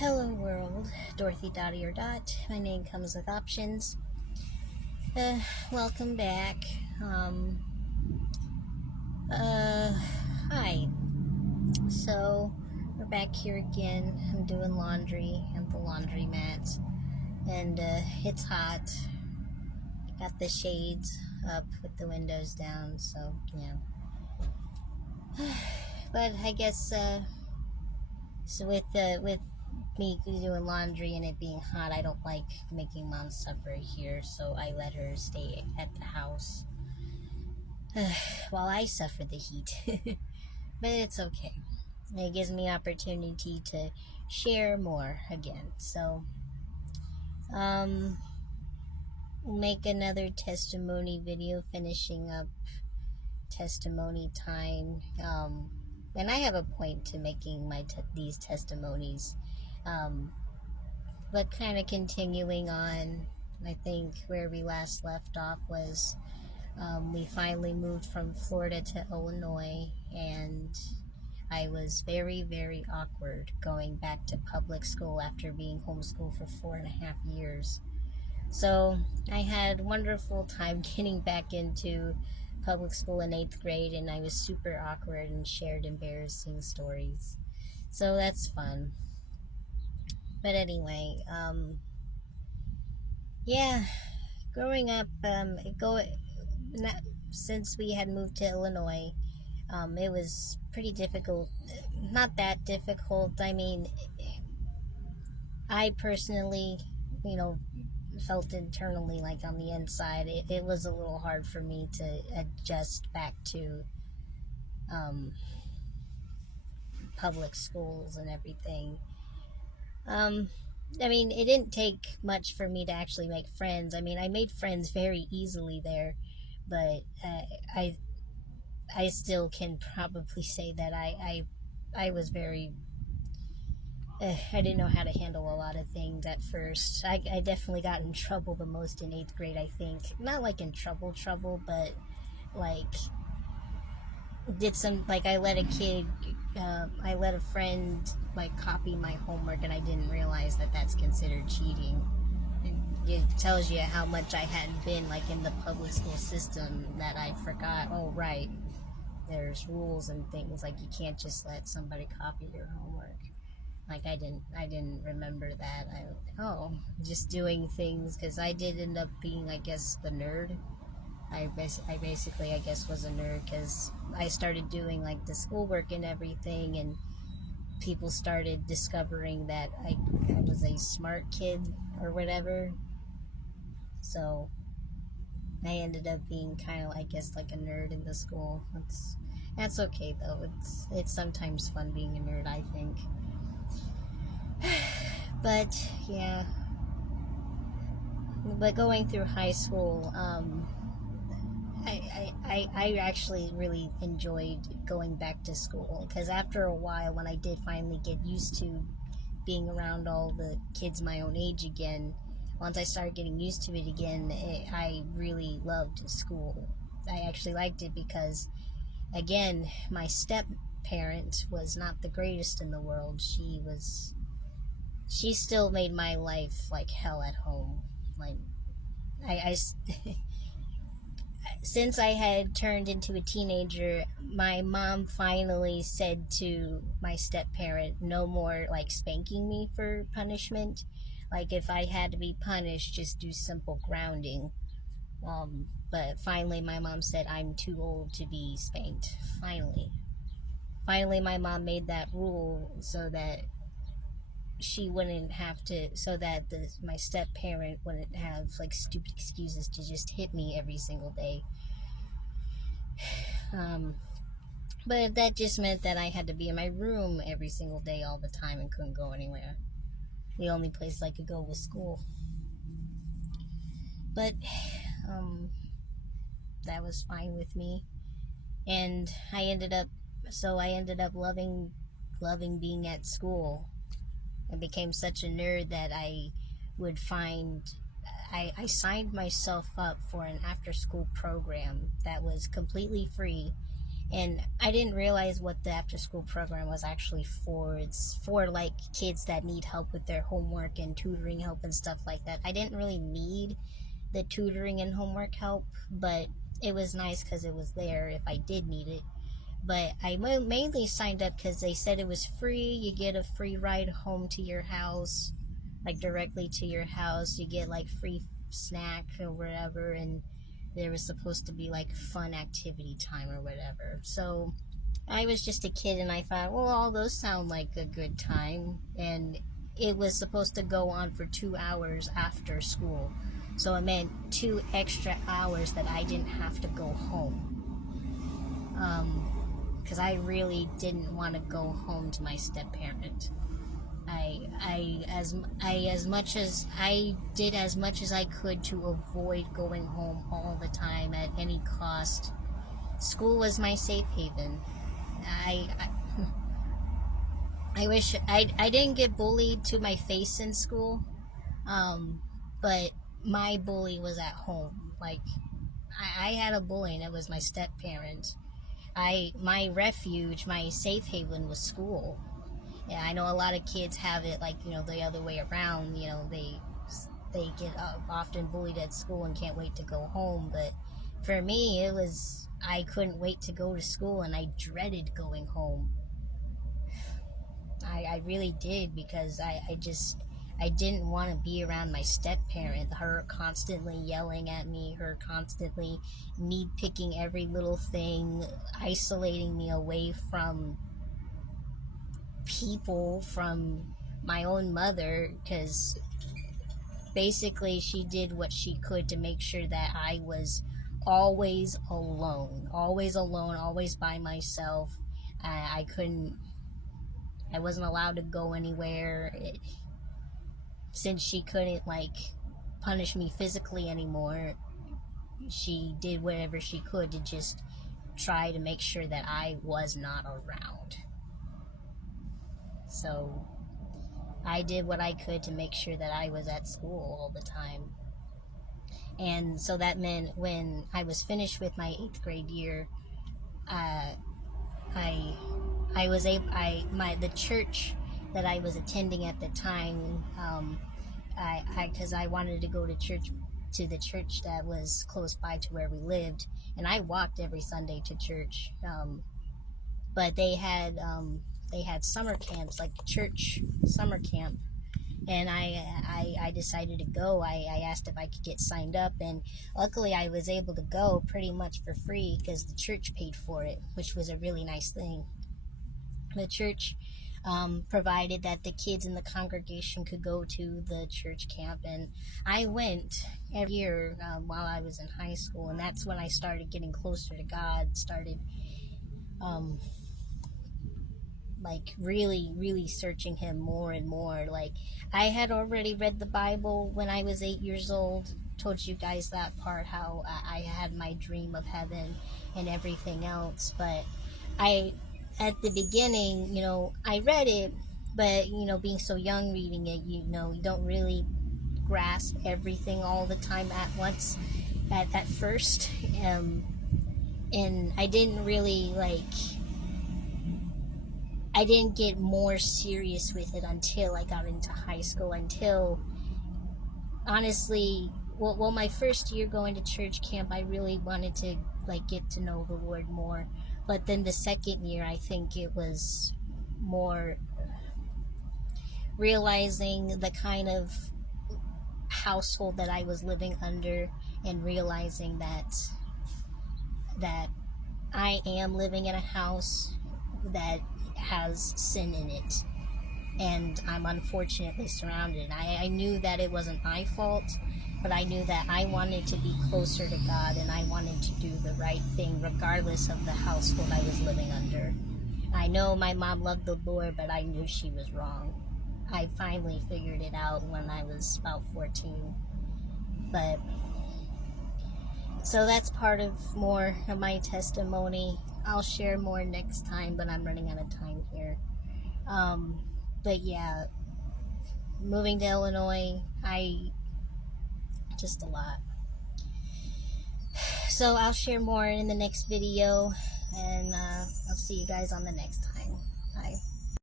Hello world, Dorothy Dot your Dot. My name comes with options. Welcome back. Um, uh, Hi. So, we're back here again. I'm doing laundry at the laundromat, and it's hot. Got the shades up with the windows down, so, But I guess, so with me doing laundry and it being hot, I don't like making mom suffer here, so I let her stay at the house while I suffer the heat. But it's okay. It gives me opportunity to share more again. So, um, make another testimony video, finishing up testimony time. And I have a point to making these testimonies. Um, but kind of continuing on, I think where we last left off was we finally moved from Florida to Illinois, and I was very, very awkward going back to public school after being homeschooled for 4.5 years. So I had a wonderful time getting back into public school in 8th grade, and I was super awkward and shared embarrassing stories. So that's fun. But anyway, yeah, growing up, since we had moved to Illinois, it was pretty difficult. Not that difficult. I mean, I personally, you know, felt internally, like on the inside, it was a little hard for me to adjust back to um, public schools and everything. Um, I mean, it didn't take much for me to actually make friends. I mean, I made friends very easily there, but I I still can probably say that I was very I didn't know how to handle a lot of things at first. I definitely got in trouble the most in 8th grade, I think. Not like in trouble, but like did some, like I let a friend like copy my homework, and I didn't realize that that's considered cheating. It tells you how much I hadn't been like in the public school system that I forgot. Oh right, there's rules and things, like you can't just let somebody copy your homework. Like I didn't remember that. Just doing things, because I did end up being, I guess, the nerd. I basically, I guess, was a nerd because I started doing like the schoolwork and everything, and people started discovering that I was a smart kid or whatever. So I ended up being kind of, I guess, like a nerd in the school. That's okay though. It's sometimes fun being a nerd, I think. But yeah, but going through high school, I actually really enjoyed going back to school, because after a while, when I did finally get used to being around all the kids my own age again, once I started getting used to it again, I really loved school. I actually liked it because, again, my step parent was not the greatest in the world. She still made my life like hell at home. Like I since I had turned into a teenager, my mom finally said to my step parent, no more like spanking me for punishment. Like if I had to be punished, just do simple grounding. But finally, my mom said I'm too old to be spanked. Finally, my mom made that rule so that she wouldn't have to, so that my step parent wouldn't have like stupid excuses to just hit me every single day. Um, but that just meant that I had to be in my room every single day all the time and couldn't go anywhere. The only place I could go was school. But that was fine with me, and I ended up loving being at school. I became such a nerd that would find I signed myself up for an after school program that was completely free, And I didn't realize what the after school program was actually for. It's for like kids that need help with their homework and tutoring help and stuff like that. I didn't really need the tutoring and homework help, but it was nice because it was there if I did need it. But I mainly signed up because they said it was free. You get a free ride home to your house, like directly to your house. You get like free snack or whatever, and there was supposed to be like fun activity time or whatever. So I was just a kid and I thought, well, all those sound like a good time. And it was supposed to go on for 2 hours after school. So it meant 2 extra hours that I didn't have to go home. Because I really didn't want to go home to my step parent. As much as I did as much as I could to avoid going home all the time at any cost. School was my safe haven. I wish I didn't get bullied to my face in school, but my bully was at home. Like I had a bully, and it was my step parent. My refuge, my safe haven was school. Yeah, I know a lot of kids have it like, the other way around. They get often bullied at school and can't wait to go home. But for me, it was I couldn't wait to go to school, and I dreaded going home. I really did, because I didn't want to be around my step parent, her constantly yelling at me, her constantly picking every little thing, isolating me away from people, from my own mother, because basically she did what she could to make sure that I was always alone, always by myself. I wasn't allowed to go anywhere. Since she couldn't punish me physically anymore, she did whatever she could to just try to make sure that I was not around. So I did what I could to make sure that I was at school all the time. And so that meant when I was finished with my 8th grade year, I was the church that I was attending at the time, because I wanted to go to the church that was close by to where we lived, and I walked every Sunday to church. But they had summer camps, like church summer camp, and I decided to go. I asked if I could get signed up, and luckily I was able to go pretty much for free because the church paid for it, which was a really nice thing. The church provided that the kids in the congregation could go to the church camp, and I went every year while I was in high school, and that's when I started getting closer to God, started really searching him more and more. Like, I had already read the Bible when I was 8 years old, told you guys that part, how I had my dream of heaven and everything else. But at the beginning, I read it, but being so young reading it, you don't really grasp everything all the time at once at first. And I didn't really I didn't get more serious with it until I got into high school, until honestly, well, my first year going to church camp, I really wanted to get to know the Lord more. But then the second year, I think it was more realizing the kind of household that I was living under, and realizing that I am living in a house that has sin in it, and I'm unfortunately surrounded. I knew that it wasn't my fault, but I knew that I wanted to be closer to God, and I wanted to do the right thing regardless of the household I was living under. I know my mom loved the Lord, but I knew she was wrong. I finally figured it out when I was about 14. But so that's part of more of my testimony. I'll share more next time, but I'm running out of time here. But yeah, moving to Illinois, just a lot. So I'll share more in the next video. and I'll see you guys on the next time. Bye.